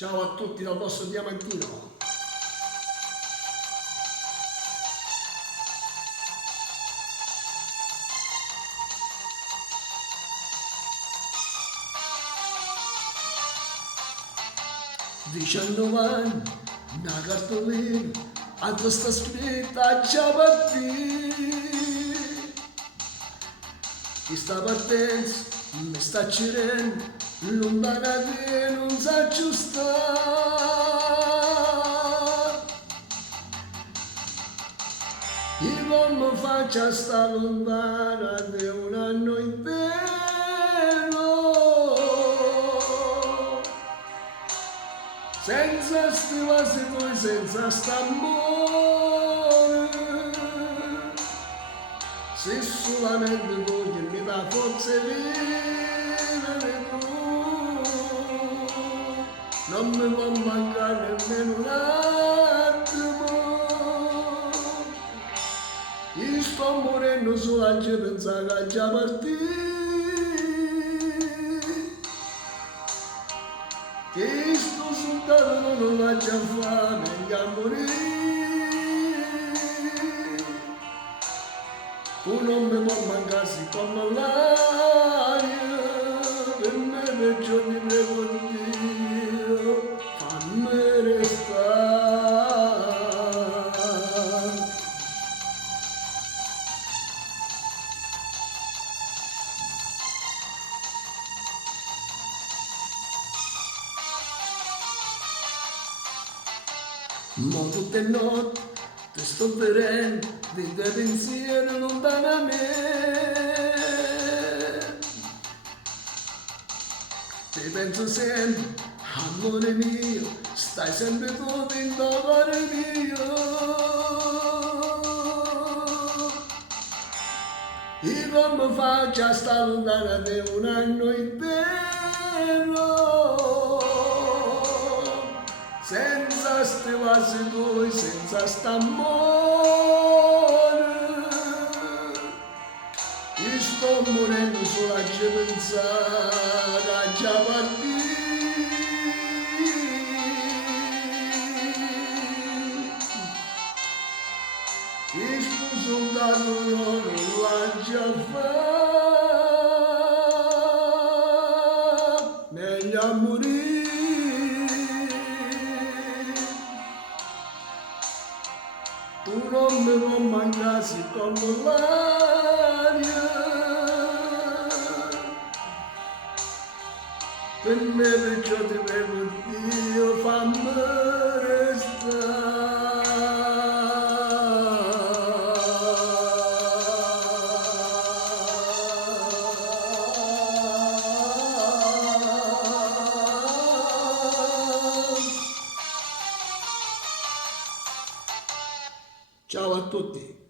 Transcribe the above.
Ciao a tutti dal vostro Diamantino. Diciannove una cartolina, a sta scritta già partì. Chi sta partendo, mi sta girando, lontana di non sa giusta. Io come faccio a sta lontana di un anno intero, senza stivasi poi, senza st'amore, se solamente tu che mi dà forza di vivere tu, non mi può mancare nemmeno un attimo. Io sto morendo solo a pensare che già partì, che sto soldato non l'ha già fatto, meglio a morire. Tu non mi puoi mancare come l'aria, per me perciò ti prego Dio, fammi restare. Ma tutte le notti ti sto vedendo, di te pensiero lontano a me. Ti penso sempre, amore mio, stai sempre tu dentro il cuore mio. Io come faccio a stare lontana di un anno intero, senza stivasi tuoi, senza st'amore. Io sto morendo solo a pensare a già partì. Io sto soldato non l'ha già fatto, meglio a morire. Tu non mi puoi mancare come l'aria, per me perciò ti prego Dio, fammi restare. Ciao a tutti.